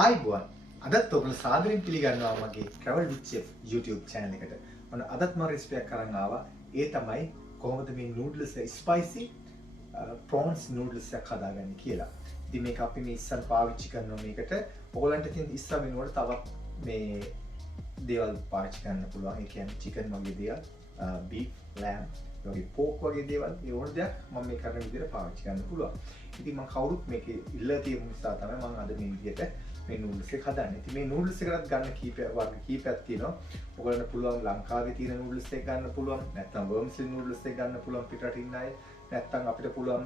ආයිබෝන් අදත් ඔයගොල්ලෝ සාදරයෙන් පිළිගන්නවා මගේ travel with chef YouTube channel එකට. ඔන්න අදත් මම රෙසිපි එකක් අරන් ආවා. ඒ තමයි කොහොමද මේ noodles spicy prawns noodles එකක් හදාගන්නේ කියලා. ඉතින් මේක අපි මේ ඉස්සර පාවිච්චි කරනවා මේකට. ඕගොල්ලන්ට තියෙන ඉස්සර වෙනුවට තවත් මේ දේවල් පාවිච්චි කරන්න පුළුවන්. ඒ කියන්නේ chicken වගේ දේවල්, beef, lamb වගේ pork වගේ දේවල් ඒ ඕන දෙයක් මම මේ කරන විදිහට පාවිච්චි කරන්න පුළුවන්. ඉතින් මම කවුරුත් මේකේ ඉල්ලලා තියෙන නිසා තමයි මම අද මේ විදිහට මේ noodles එක හදන්නේ. ඉතින් මේ noodles එකකට ගන්න වර්ග කීපයක් තියෙනවා. ඔයගොල්ලන්ට පුළුවන් ලංකාවේ තියෙන noodles එක ගන්න පුළුවන්. නැත්නම් vermicelli noodles එක ගන්න පුළුවන් පිටරටින් ආයේ. නැත්නම් අපිට පුළුවන්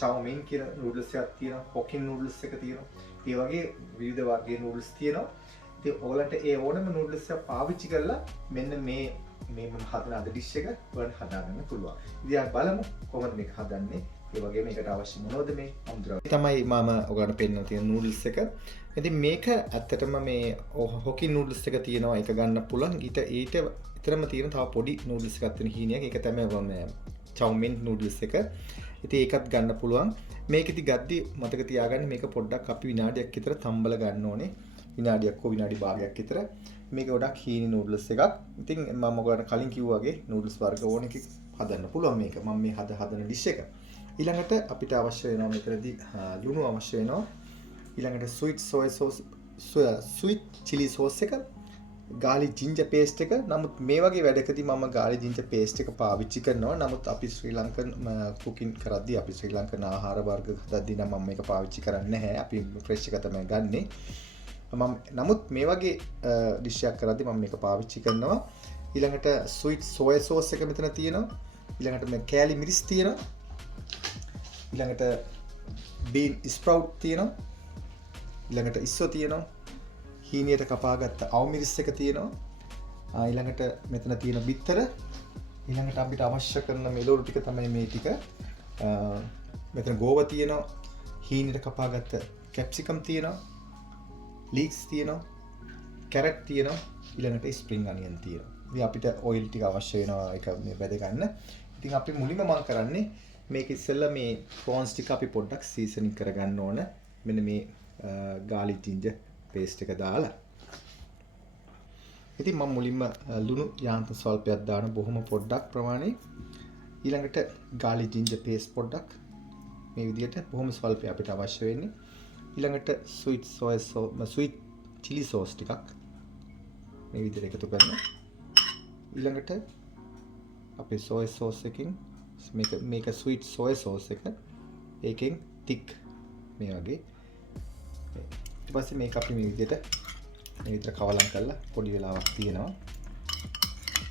chow mein කියන noodles එකක් තියෙනවා. Hokkien noodles එක තියෙනවා. ඒ වගේ විවිධ වර්ගයේ noodles තියෙනවා. ඉතින් ඔයගොල්ලන්ට ඒ ඕනම noodles එක පාවිච්චි කරලා මෙන්න මේ මම හදන අද ඩිෂ් එක ඔයාලට හදාගන්න පුළුවන්. ඉතින් අපි බලමු කොහොමද මේක හදන්නේ. ඒ වගේම මේකට අවශ්‍ය මොනවද මේ අමුද්‍රව්‍ය. තමයි මම ඔයාලට පෙන්නන තියෙන noodles එක. ඉතින් මේක ඇත්තටම මේ Hokkien noodles එක තියෙනවා ඒක ගන්න පුළුවන්. ඊට විතරම තියෙන තව පොඩි noodles එකක් තියෙන හීනියක්. ඒක තමයි chow mein noodles එක. ඉතින් ඒකත් ගන්න පුළුවන්. මේකෙදි ගද්දි මතක තියාගන්න මේක පොඩ්ඩක් අපි විනාඩියක් විතර තම්බල ගන්න ඕනේ. විනාඩියක් හෝ විනාඩි භාගයක් විතර. මේක ගොඩක් හීනි noodles එකක්. ඉතින් මම ඔයාලට කලින් කිව්වා වගේ noodles වර්ග ඕන එකක් හදන්න පුළුවන් මේක. මම මේ හදන dish එක. ඊළඟට අපිට අවශ්‍ය වෙනවා මෙතනදී ලුණු අවශ්‍ය වෙනවා. ඊළඟට sweet chili sauce එක, garlic ginger paste එක. නමුත් මේ වගේ වැඩකදී මම garlic ginger paste එක පාවිච්චි කරනවා. නමුත් අපි ශ්‍රී ලංකන් cooking කරද්දී අපි ශ්‍රී ලංකන් ආහාර වර්ග හදද්දී නම් මම මේක පාවිච්චි කරන්නේ නැහැ. අපි fresh එක තමයි ගන්නෙ. නමුත් මේ වගේ ඩිෂ් එකක් කරද්දී මම මේක පාවිච්චි කරනවා. ඊළඟට sweet soy sauce එක මෙතන තියෙනවා. ඊළඟට මේ කෑලි මිරිස් තියෙනවා. ඊළඟට bean sprout තියෙනවා. ඊළඟට ඉස්සෝ තියෙනවා. හීනියට කපාගත්ත අවු මිරිස් එක තියෙනවා. ඊළඟට මෙතන තියෙන බිත්තර. ඊළඟට අපිට අවශ්‍ය කරන මෙලෝරු ටික තමයි මේ ටික. මෙතන ගෝව තියෙනවා. හීනියට කපාගත්ත capsicum තියෙනවා. leeks තියෙනවා. carrot තියෙනවා. ඊළඟට spring onion තියෙනවා. ඉතින් අපිට oil ටික අවශ්‍ය වෙනවා ඒක මේ බෙද ගන්න. ඉතින් අපි මුලින්ම මම කරන්නේ මේක ඉස්සෙල්ලා මේ prawns ටික අපි පොඩ්ඩක් seasoning කරගන්න ඕන. මෙන්න මේ garlic ginger paste එක දාලා. ඉතින් මම මුලින්ම ලුණු යාන්තම් ස්වල්පයක් දාන බොහොම පොඩ්ඩක් ප්‍රමාණය. ඊළඟට garlic ginger paste පොඩ්ඩක් මේ විදිහට බොහොම ස්වල්පයක් අපිට අවශ්‍ය වෙන්නේ. ඊළඟට sweet chili sauce ටිකක් මේ විදිහට එකතු කරනවා. ඊළඟට අපේ soy sauce එකකින් මේක sweet soy sauce එක ඒකෙන් thick මේ වගේ. ඊට පස්සේ මේක අපි මේ විදිහට කවලම් කරලා පොඩි වෙලාවක් තියෙනවා.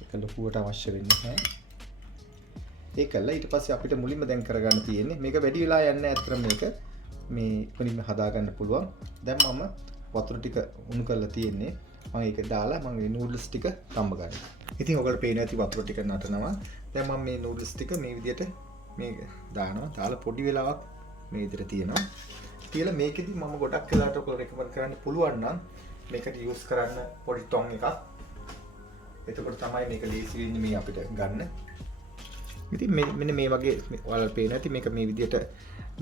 ඒක ලොකුවට අවශ්‍ය වෙන්නේ නැහැ. ඒකල්ලා ඊට පස්සේ අපිට මුලින්ම දැන් කරගන්න තියෙන්නේ මේක වැඩි වෙලා යන්නේ නැහැ අතර මේක මේ ඉක්මනින්ම හදා ගන්න පුළුවන්. දැන් මම වතුර ටික උණු කරලා තියෙන්නේ. මම ඒක දාලා මම මේ noodles ටික තඹ ගන්නවා. ඉතින් ඔයගොල්ලෝ පේන ඇති වතුර ටික නටනවා. දැන් මම මේ noodles ටික මේ විදිහට මේ දානවා. දාලා පොඩි වෙලාවක් මේ විදිහට තියෙනවා. තියලා මේකෙදි මම ගොඩක් වෙලාවට ඔයගොල්ලෝ රෙකමන්ඩ් කරන්න පුළුවන් නම් මේකට යූස් කරන්න පොඩි ටොන් එකක්. එතකොට තමයි මේක ලේසි වෙන්නේ මේ අපිට ගන්න. ඉතින් මෙන්න මේ වගේ ඔයාලට පේන ඇති මේක මේ විදිහට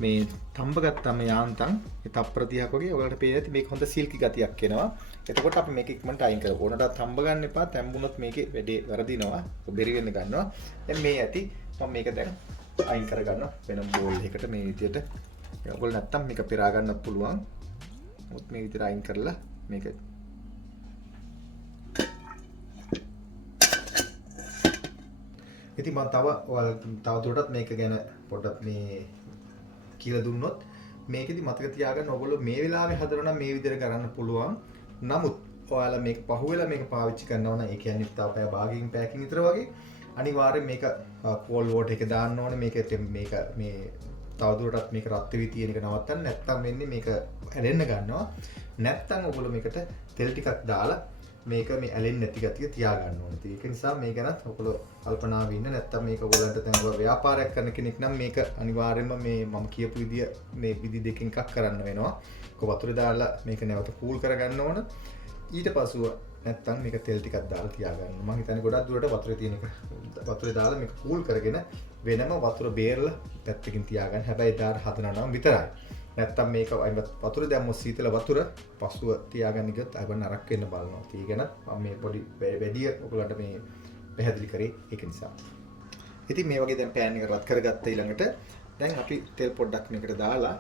මේ තඹ ගත්තම යාන්තම් ඒ තප්පර 30ක් වගේ ඔයාලට පේන ඇති මේක හොඳ සිල්කි ගතියක් එනවා. එතකොට අපි මේක ඉක්මනට අයින් කරගන්න. ඕනට තඹ ගන්න එපා. තැඹුනොත් මේකේ වැඩේ වරදිනවා. බෙරි වෙන්න ගන්නවා. දැන් මේ ඇති මම මේක දැන් අයින් කරගන්නවා වෙනම බෝල් එකකට මේ විදිහට. ඔයගොල්ලෝ නැත්තම් මේක පෙරා ගන්නත් පුළුවන්. මොකද මේ විදිහට අයින් කරලා මේක ඉතින් මම තව දුරටත් මේක ගැන පොඩ්ඩක් මේ කියලා දුන්නොත් මේකෙදි මතක තියාගන්න ඔයගොල්ලෝ මේ වෙලාවේ හදනවා නම් මේ විදිහට කරන්න පුළුවන්. නමුත් ඔයාලා මේක පහුවෙලා මේක පාවිච්චි කරනවා නම් ඒ කියන්නේ තව පැය භාගයකින් පැයකින් විතර වගේ අනිවාර්යෙන් මේක cold water එක දාන්න ඕනේ. මේක මේ තවදුරටත් මේක රත් වෙවි තියෙන එක නවත්තන්න. නැත්තම් වෙන්නේ මේක ඇලෙන්න ගන්නවා. නැත්තම් ඔයගොල්ලෝ මේකට තෙල් ටිකක් දාලා මේක මේ ඇලෙන්නේ නැති ගතිය තියාගන්න ඕනේ. ඒක නිසා මේ ගැනත් ඔයගොල්ලෝ කල්පනාවෙ ඉන්න. නැත්තම් මේක ඔයගොල්ලන්ට දැන් ව්‍යාපාරයක් කරන කෙනෙක් නම් මේක අනිවාර්යයෙන්ම මේ මම කියපු විදිය මේ විදි දෙකකින් එකක් කරන්න වෙනවා. වතුරේ දාලා මේක නැවත කූල් කරගන්න ඕන. ඊට පස්ව නැත්තම් මේක තෙල් ටිකක් දාලා තියාගන්න. මම හිතන්නේ ගොඩක් දුරට වතුරේ තියෙන එක වතුරේ දාලා මේක කූල් කරගෙන වෙනම වතුර බේරලා පැත්තකින් තියාගන්න. හැබැයි දාර හදනවා නම් විතරයි. නැත්තම් මේක වතුර දැම්මොත් සීතල වතුර පසුව තියාගන්න ගියොත් අය වන්න නරක වෙන්න බලනවා. ඒ ගැන මම මේ පොඩි වැඩි ඔයගලන්ට මේ පැහැදිලි කරේ ඒක නිසා. ඉතින් මේ වගේ දැන් පෑන් එක රත් කරගත්ත ඊළඟට දැන් අපි තෙල් පොඩ්ඩක් මේකට දාලා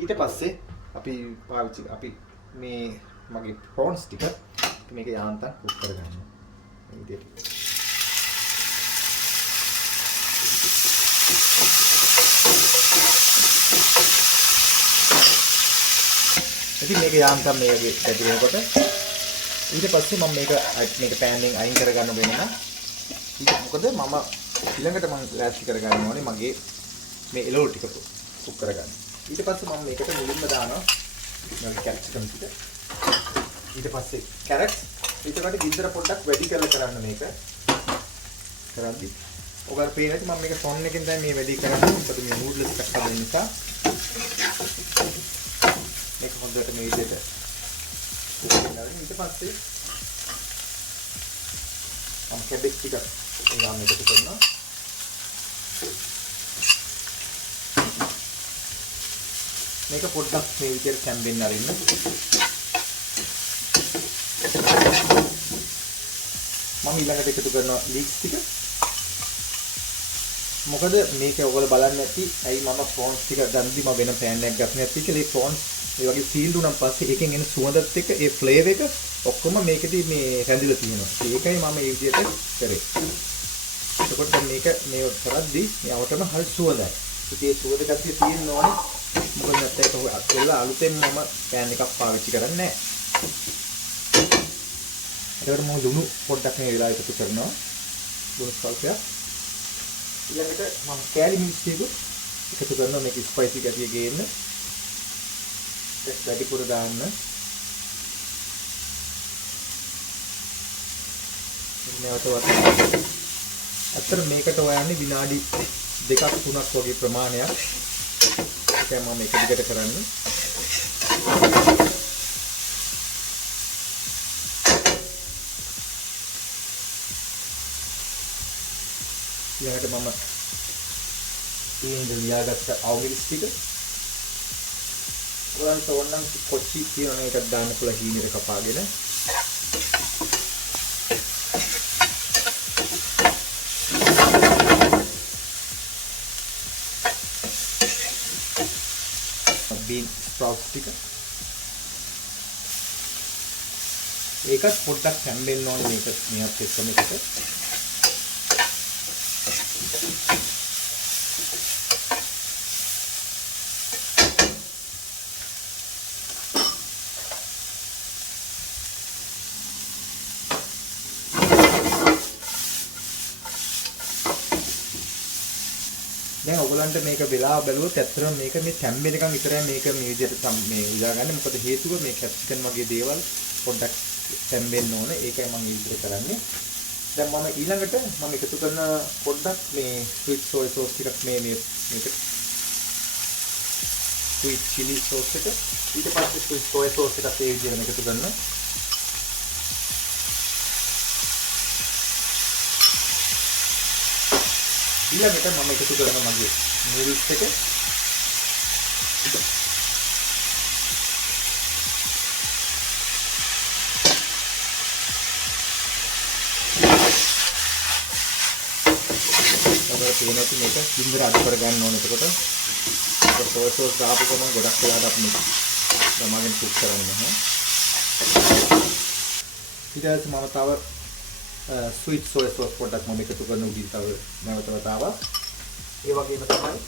ඊට පස්සේ අපි මේ මගේ ප්‍රෝන්ස් ටික මේක යාන්තම් කුක් කරගන්නවා. මේ විදිහට. ඉතින් මේක යාන්තම් මේ වගේ පැති වෙනකොට ඊට පස්සේ මම මේක පෑන් එකෙන් අයින් කරගන්න වෙනවා. මොකද මම ඊළඟට මම ලෑස්ති කරගන්න ඕනේ මගේ මේ එළවලු ටික කුක් කරගන්න. ඊට පස්සේ මම මේකට මුලින්ම දානවා මගේ කැප්සිකම් ටික. ඊට පස්සේ කැරට්ස්. ඊට පස්සේ ගින්දර පොඩ්ඩක් වැඩි කරන්න මේක. කරද්දි ඔයගොල්ලෝ පේනද මම මේක ෆොන් එකෙන් දැන් මේ වැඩි කරන්නේ. මොකද මේ නූඩ්ල්ස් එකක් හදන නිසා. මේක හොඳට මේ විදිහට ඊට පස්සේ මම කැබේජ් ටික ගාම එකතු කරනවා. මේක පොඩ්ඩක් මේ විදිහට කැම්බෙන්න අරින්න. මම ඊළඟට එකතු කරනවා ලීක්ස් ටික. මොකද මේක ඔයගොල්ලෝ බලන්න ඇති ඇයි මම ප්‍රෝන්ස් ටික ගන්දි මම වෙන පෑන් එකක් ගන්න නැති කියලා ඒ ප්‍රෝන්ස් ඒ වගේ සීල්ඩ් වුණාන් පස්සේ ඒකෙන් එන සුවඳත් එක්ක ඒ ෆ්ලේවර් එක ඔක්කොම මේකදී මේ රැඳිලා තියෙනවා. ඒකයි මම මේ විදිහට කරේ. එතකොට මේක මේ කරද්දී මේ අවටම හරි සුවඳයි. ඉතින් ඒ සුවඳ ගැතිය තියෙන්න ඕනේ. මොකද නැත්නම් ඒක අත්දැකලා අලුතෙන් මම පෑන් එකක් පාවිච්චි කරන්නේ නැහැ. ඒකට මම ලුණු පොඩ්ඩක් මේ වෙලාවට එකතු කරනවා. ලුණු ස්වල්පයක්. ඊළඟට මම කෑලි මිරිස් ටික එකතු කරනවා මේක ස්පයිසි ගතිය ගේන්න. ඒක වැඩිපුර දාන්න. නැවත වත්ත. අතර මේකට හොයන්නේ විනාඩි 2ක් 3ක් වගේ ප්‍රමාණයක්. ඒකයි මම මේක දිගට කරන්නේ. ඊළඟට මම ඉතින් ලියාගත්ත අවුමිරිස් ටික ඔයාලට ඕනනම් කොච්චි කියන එකක් දාන්න පුළුවන් හීනෙට කපාගෙන bean sprouts ටික ඒකත් පොඩ්ඩක් කැම්බෙන්න ඕනේ මේක මෙයත් එක්කම එකට දැන් ඔයගලන්ට මේක වෙලා බැලුවොත් ඇත්තටම මේක මේ තැම්බෙනකන් විතරයි මේක මේ විදිහට මේ උදාගන්නේ. මොකද හේතුව මේ කැප්සිකම් වගේ දේවල් පොඩ්ඩක් තැම්බෙන්න ඕන. ඒකයි මම මේ විදිහට කරන්නේ. දැන් මම ඊළඟට මම එකතු කරන පොඩ්ඩක් මේ ස්වීට් සෝය සෝස් ටිකක් මේක ස්වීට් chili සෝස් එක ඊට පස්සේ ස්වීට් සෝය සෝස් එකත් ඒ විදිහටම එකතු කරනවා. ඊළඟට මම එකතු කරනවා මගේ නූඩල්ස් එක. ඔබට පේනවාද මේක කිඳුර අඩු කර ගන්න ඕනේ. එතකොට සෝය සෝස් දාපු ගමන් ගොඩක් වෙලාවට අපි ගමගෙන කුක් කරන්නේ නැහැ. ඊට පස්සේ මම තව sweet soy sauce පොඩ්ඩක් මම එකතු කරන උඩින් තව නැවත වතාවක්. ඒ වගේම තමයි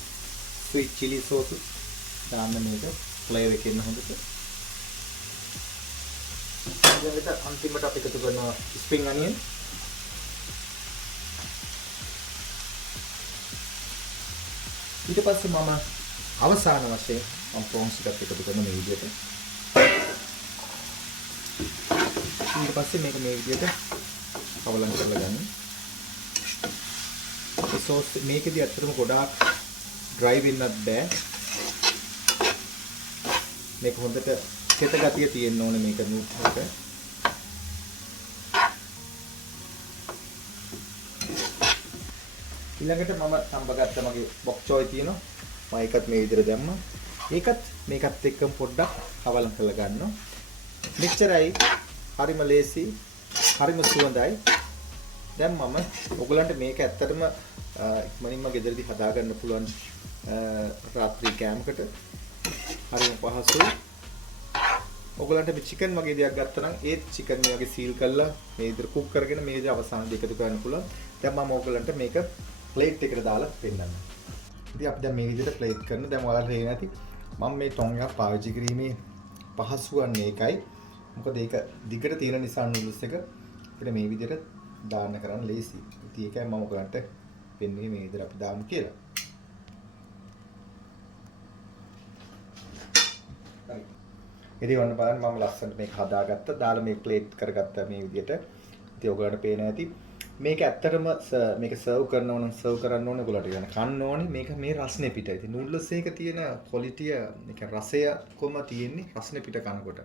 sweet chili sauce දාන්න මේක ෆ්ලේවර් එක එන්න හොඳට. ඊළඟට අන්තිමට අපි එකතු කරනවා spring onion. ඊට පස්සේ මම අවසාන වශයෙන් මම prawns එකත් එකතු කරන මේ විදිහට. ඊට පස්සේ මේක මේ විදිහට කවලම් කරලා ගන්න. ඒ සෝස් මේකෙදි ඇත්තටම ගොඩාක් ඩ්‍රයි වෙන්නත් බෑ. මේක හොඳට කෙත ගතිය තියෙන්න ඕනේ මේක නූඩ්ස් එක. ඊළඟට මම තඹගත්ත මගේ බොක් චෝයි තියෙනවා. මම ඒකත් මේ විදිහට දැම්මා. ඒකත් මේකත් එක්කම පොඩ්ඩක් කවලම් කරලා ගන්නවා. මෙච්චරයි. හරිම ලේසි. හරිම සුවඳයි. දැන් මම ඔයගලන්ට මේක ඇත්තටම ඉක්මනින්ම ගෙදරදී හදා ගන්න පුළුවන් රාත්‍රී කෑමකට හරිම පහසුයි. ඔයගලන්ට මේ චිකන් වගේ දෙයක් ගත්තා නම් ඒ චිකන් මේ වගේ සීල් කරලා මේ විදිහට කුක් කරගෙන මේ විදිහට අවසානයේදී එකතු කරන්න පුළුවන්. දැන් මම ඔයගලන්ට මේක ප්ලේට් එකකට දාලා පෙන්නන්න. ඉතින් අපි දැන් මේ විදිහට ප්ලේට් කරන දැන් ඔයාලට හේන ඇති මම මේ ටොං එක පාවිච්චි කිරීමේ පහසුවන්නේ ඒකයි. මොකද ඒක දිගට තියෙන නිසා නූඩල්ස් එක අපිට මේ විදිහට දාන්න කරන්න ලේසි. ඉතින් ඒකයි මම ඔයගලන්ට පෙන්වන්නේ මේ විදිහට අපි දාමු කියලා. ඉතින් ඔන්න බලන්න මම ලස්සනට මේක හදාගත්තා. දාලා මේ ප්ලේට් කරගත්තා මේ විදිහට. ඉතින් ඔයගලන්ට පේන ඇති. මේක ඇත්තටම මේක සර්ව් කරනවා නම් සර්ව් කරන්න ඕනේ ඔයගලට යන කන්න ඕනේ. මේක මේ රස්නේ පිට. ඉතින් නූඩල්ස් එක තියෙන ක්වොලිටිය, මේක රසය කොහොම තියෙන්නේ රස්නේ පිට කනකොට.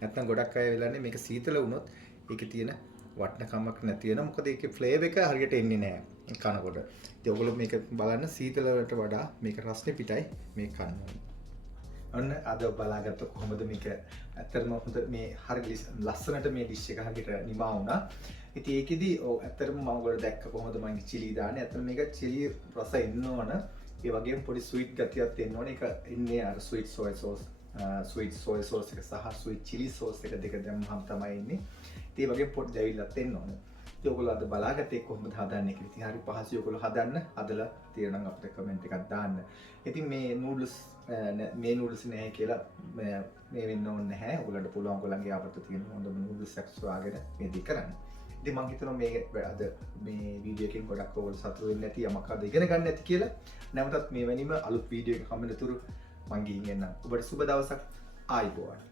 නැත්නම් ගොඩක් අය වෙලානේ මේක සීතල වුණොත් ඒකේ තියෙන වටනකමක් නැති වෙනවා. මොකද ඒකේ ෆ්ලේවර් එක හරියට එන්නේ නැහැ කනකොට. ඉතින් ඔයගොල්ලෝ මේක බලන්න සීතල වලට වඩා මේක රස්නේ පිටයි මේක කන්න ඕනේ. ඔන්න අද බලාගත්ත කොහොමද මේක ඇත්තටම හොඳ මේ හරි ලස්සනට මේ ඩිෂ් එක හරියට නිමා වුණා. ඉතින් ඒකෙදි ඇත්තටම මම ඔයාලට දැක්ක කොහොමද මම චිලි දාන්නේ. ඇත්තටම මේක චිලි රස එන්න ඕන. ඒ වගේම පොඩි ස්වීට් ගතියක් එන්න ඕන. ඒක එන්නේ අර ස්වීට් සෝය සෝස් එක සහ ස්වීට් චිලි සෝස් එක දෙක දැම්මහම තමයි එන්නේ. ඉතින් ඒ වගේ පොඩි දැවිල්ලක් එන්න ඕන. ඉතින් ඔයගොල්ලෝ අද බලාගත්තේ කොහොමද හදන්නේ කියලා. ඉතින් හරි පහසුයි ඔයගොල්ලෝ හදන්න. හදලා තියෙනවා නම් අපිට කමෙන්ට් එකක් දාන්න. ඉතින් මේ නූඩල්ස් නැහැ කියලා මේ වෙන්න ඕනේ නැහැ. ඔයගොල්ලන්ට පුළුවන් ඔයගොල්ලන්ගේ ආපත තියෙන හොඳම නූඩල්ස් එකක් සොයාගෙන මේ දේ කරන්න. ඉතින් මම හිතනවා මේ අද මේ වීඩියෝ එකෙන් ගොඩක් ඔයගොල්ලෝ සතුටු වෙන්නේ නැති යමක් අද ඉගෙන ගන්න ඇති කියලා. නැවතත් මේ වැනිම අලුත් වීඩියෝ එකක් හම්බෙන්න තුරු මම ගිහින් එන්නම්. ඔබට සුබ දවසක්. ආයිබෝවන්.